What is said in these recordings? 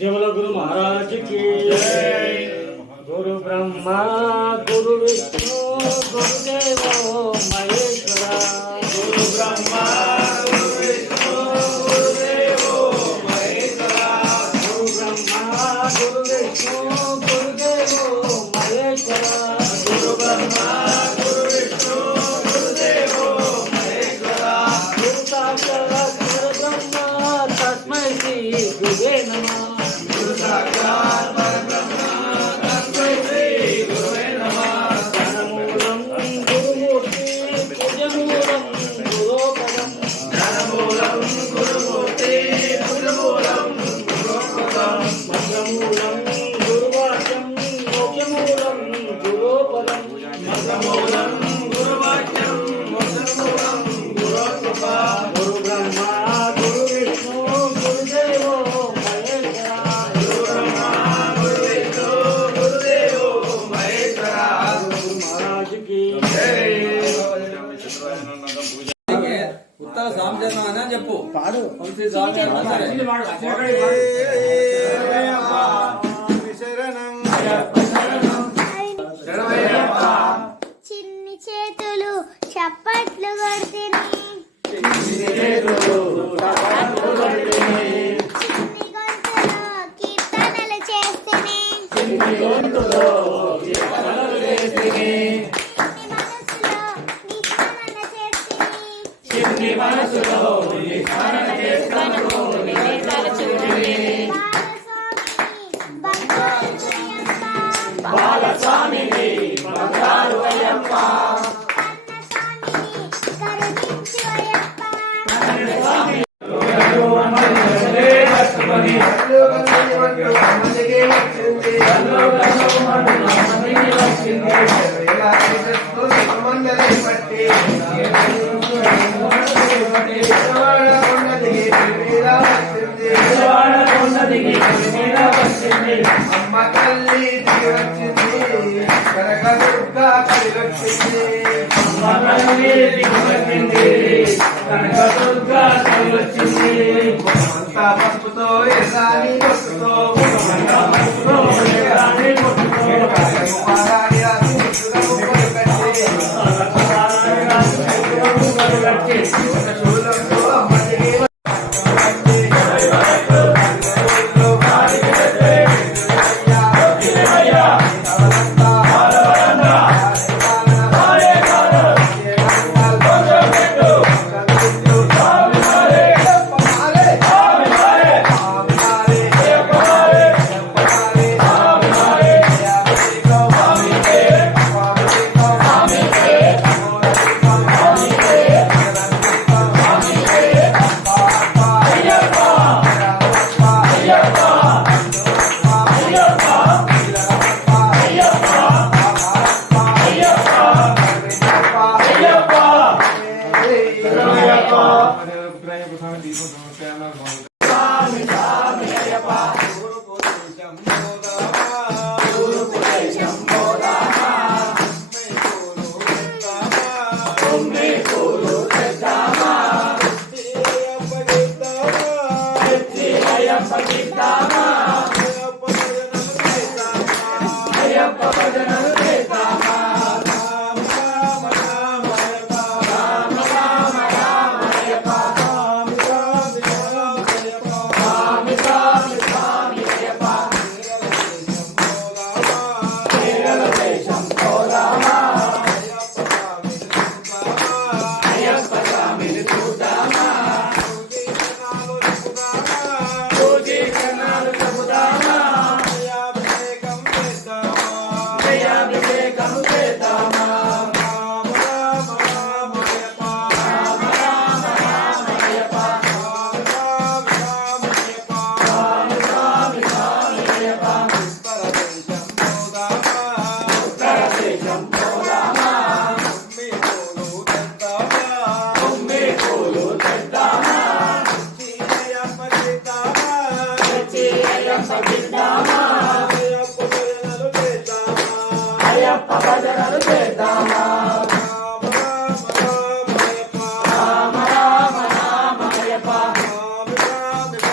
जमल गुरु महाराज की जय। गुरु ब्रह्मा गुरु विष्णु गुरुदेव महेश्वरा। गुरु ब्रह्मा गुरु विष्णु गुरुदेव महेश्वरा। गुरु ब्रह्मा गुरु विष्णु गुरुदेव महेश्वरा। गुरु ब्रह्मा गुरु विष्णु गुरुदेव महेश्वरा। गुरु साक्षात् परब्रह्म तस्मै श्री गुरुवे नमः। गुरु साक्षात् परब्रह्म तस्मै श्री गुरुवे नमः। ज्ञानमूलं गुरुमूर्ति पूज्यमूलं गुरोपदं। ज्ञानमूलं गुरुमूर्ति पूज्यमूलं गुरोपदं। मन्त्रमूलं गुरुवाक्यं मोक्षमूलं गुरोपदं। मन्त्रमूलं गुरुवाक्यं मोक्षमूलं गुरोपदं। गुरु ब्रह्मा गुरु विष्णु गुरुदेव महेश्वरा। गुरु ब्रह्मा गुरु विष्णु गुरुदेव महेश्वरा। गुरु महाराज की जय। ఉత్తర సాంజన అని చెప్పు పాడు చిన్ని చేతులు చప్పట్లు కొడితేనే చిన్ని గొంతులో కీర్తనలు చేస్తేనే చిన్ని మనసులో నిస్మరణ చేస్తేనే బాలస్వామిని బంగారు అయ్యప్ప కరుణించు అయ్యప్ప అమ్మ తల్లి దిగి వచ్చింది కనకదుర్గా కదిలి వచ్చింది. అమ్మ తల్లి దిగి వచ్చింది కనకదుర్గా కదిలి వచ్చింది. అంతా పసుపుతో ఎసాని పొట్టుతో అంతా పసుపుతో ఎసాని పొట్టుతో పారాడి రాసి ముట్టుగా ముక్కలు కట్టి చూలంతో అమ్మటికి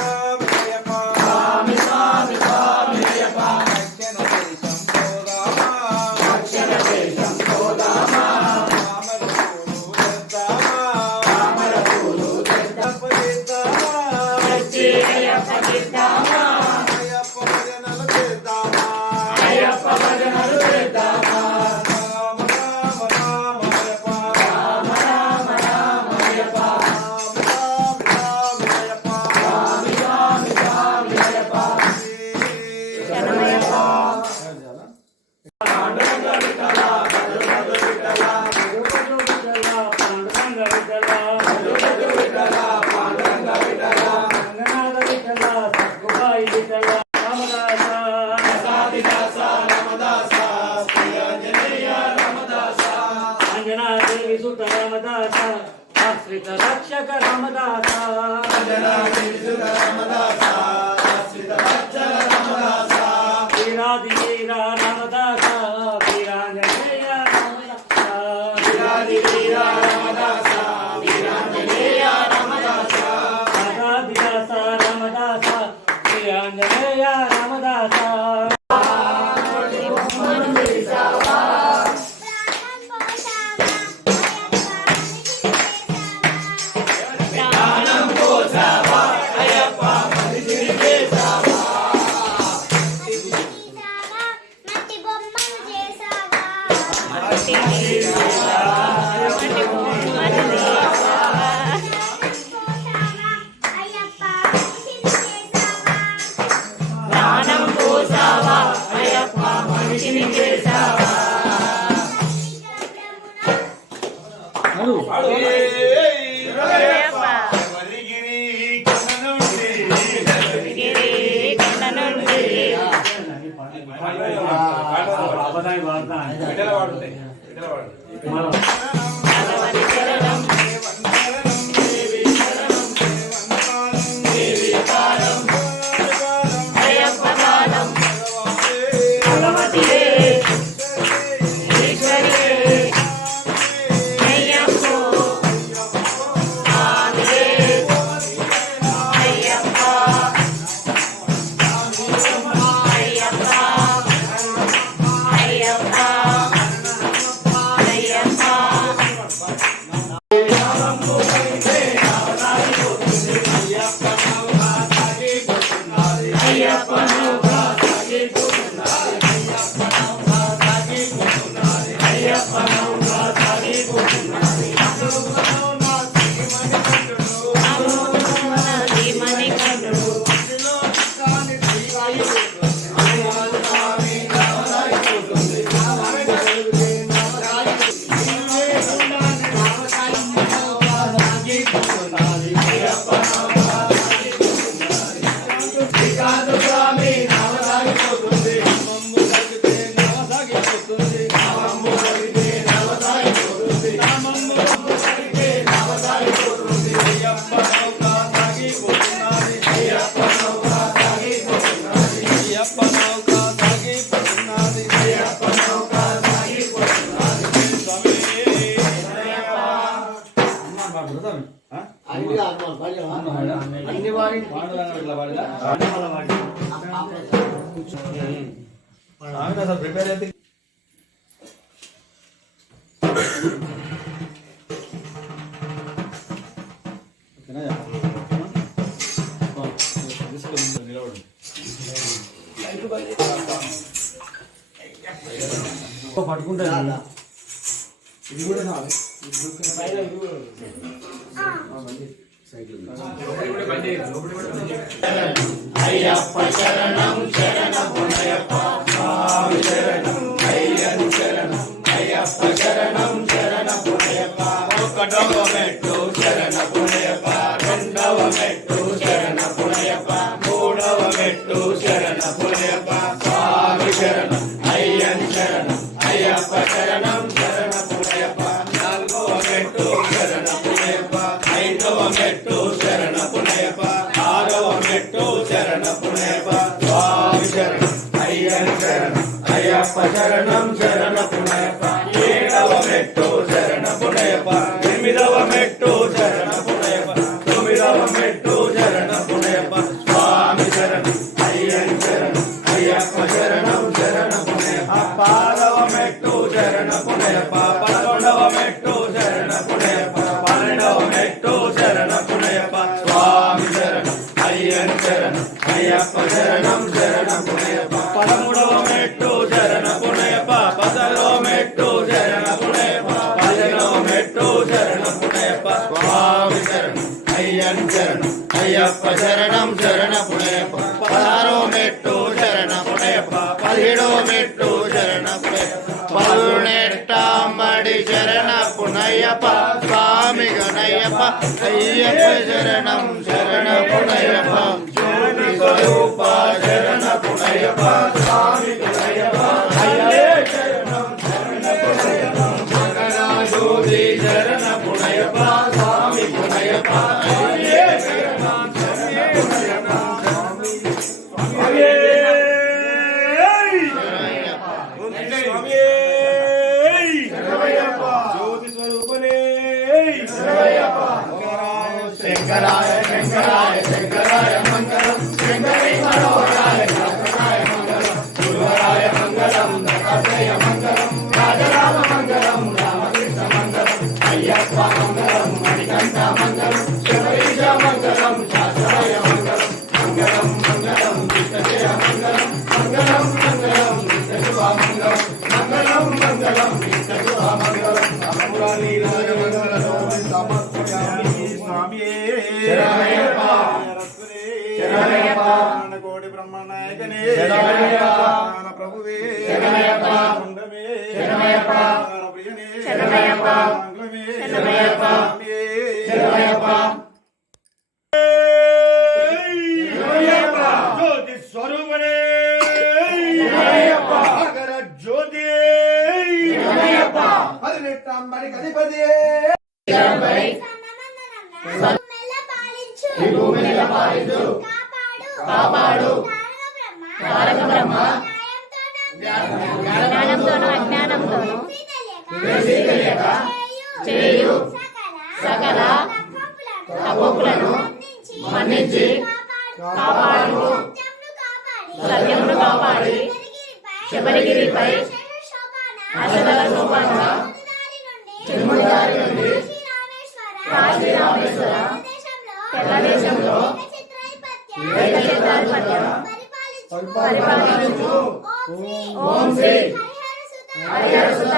స్వామి సాయి విఠల రామదాస అంజనాదేవి సుత రామదాస ఆశ్రిత రక్షక రామదాస వీరాది వీర రామదాస వీరాంజనేయ రామదాస రామదాస వీరాంజనేయ రామదాస ప్రాణం పోసావా అయ్యప్ప మనిషిని చేసావా మట్టి బొమ్మను చేసావా ప్రాణం పోసావా అయ్యప్ప మనిషిని చేసావా అబదాయి వాడతా మనం ప్రిపేర్ అయితే పట్టుకుంటా ఇది కూడా అయ్యప్ప శరణం శరణమయ్యప్ప స్వామి శరణం అయ్యన్ శరణం అయ్యప్ప శరణం శరణమయ్యప్ప ఒకటవ మెట్టు శరణమయ్యప్ప రెండవ మెట్టు శరణమయ్యప్ప మూడవ మెట్టు శరణమయ్యప్ప స్వామి శరణం అయ్యన్ శరణం అయ్యప్ప శరణం శరణమయ్యప్ప నాలుగవ మెట్టు శరణమయ్యప్ప ఐదవ మెట్టు శరణమయ్యప్ప ఆరవ మెట్టు శరణమయ్యప్ప స్వామి శరణం అయ్యన్ శరణం అయ్యప్ప శరణం శరణమయ్యప్ప ఏడవ మెట్టు శరణమయ్యప్ప ఎనిమిదవ మెట్టు శరణమయ్యప్ప తొమ్మిదవ మెట్టు శరణమయ్యప్ప స్వామి శరణం అయ్యన్ శరణం అయ్యప్ప శరణం శరణమయ్యప్ప పదవ మెట్టు శరణమయ్యప్ప పదకొండవ మెట్టు శరణమయ్యప్ప పన్నెండవ మెట్టు శరణమయ్యప్ప స్వామి శరణం అయ్యన్ శరణం అయ్యప్ప శరణం శరణమయ్యప్ప పదమూడవ మెట్టు శరణమయ్యప్ప పదవ మెట్టు శరణమయ్యప్ప పదిహేనవ మెట్టు శరణమయ్యప్ప స్వామి శరణం అయ్యన్ శరణం అయ్యప్ప శరణం శరణమయ్యప్ప పదహారవ మెట్టు శరణమయ్యప్ప పదిహేడవ మెట్టు శరణమయ్యప్ప పదునెట్టాంబడి శరణపునయ్యప్ప స్వామి గణయ్యప్ప అయ్యప్ప శరణం శరణపునయ్యప్ప రూప శరణ పునయప స్వామి పునయప అయ్యే శరణం శరణ పునయప మంగళ జ్యోతి శరణ పునయప స్వామి పునయప అయ్యే శరణం శరణ పునయప జ్యోతి స్వరూపనే శంకరాయ శంకరాయ శంకరాయ మంగళం శంకరీ మనోహరాయ శంకరాయ మంగళం గురువరాయ మంగళం దత్తాత్రేయ మంగళం రాజరామ మంగళం రామకృష్ణ మంగళం అయ్యప్ప మంగళం మణికంఠ మంగళం శబరీశ మంగళం శాస్త్రాయ మంగళం మంగళం మంగళం కృష్ణజయ మంగళం మంగళం మంగళం కృష్ణశుభ మంగళం మంగళం మంగళం కృష్ణశుభ మంగళం అమరాలీలాయ మంగళం సమర్పయామి కోటి బ్రహ్మనాయకనే ప్రభువే ప్రియనే జ్యోతి స్వరూపనే జ్యోతి పదినెట్టంబడి కధిపతి కాపాడు తారక బ్రహ్మ జ్ఞానంతోను అజ్ఞానంతోను చేయు సకల తప్పులను మన్నించి కాపాడు సత్యమును కాపాడి శబరిగిరిపై అశదల శోభాన చెముడి దారి నుండి కాశీ రామేశ్వర తెల్లదేశంలో పరిపాలించు ఓం శ్రీ హరిహరసుత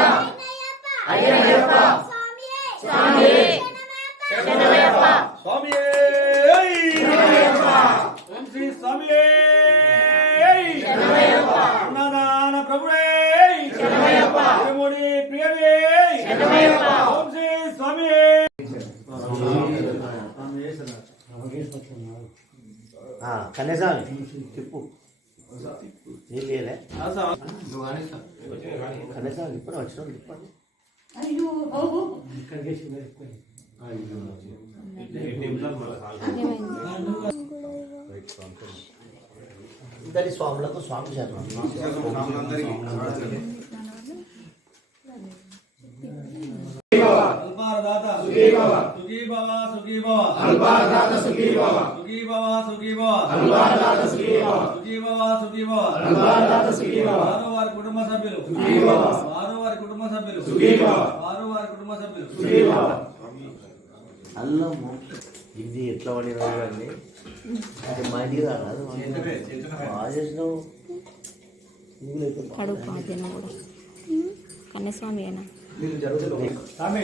అయ్యప్ప స్వామియే శరణమయ్యప్ప స్వామియే ఓం శ్రీ స్వామియే శరణమయ్యప్ప అన్నదాన ప్రభుడే శరణమయ్యప్ప తిరుముడి ప్రియనే శరణమయ్యప్ప ఓం శ్రీ స్వామియే కనీసం తిప్పు లేదా కనీసం ఇప్పుడు వచ్చిన తిప్పండి ఇద్దరి స్వాములకు స్వామి శరణం అల్పారదాత సుఖీ భవ సుఖీ భవ సుఖీ భవ అల్పాదాత సుఖీ భవ సుఖీ భవ సుఖీ భవ అల్పాదాత సుఖీ భవ సుఖీ భవ సుఖీ భవ అల్పాదాత సుఖీ భవ వారు వారి కుటుంబ సభ్యులు సుఖీ భవ వారు వారి కుటుంబ సభ్యులు సుఖీ భవ వారు వారి కుటుంబ సభ్యులు సుఖీ భవ అల్లము ఇది ఎట్లా వండినావు అండి అది మా ఇంటికి రాదు బాగా చేసినావు కడుపు కూడా కన్యస్వామి అయినా ఆమె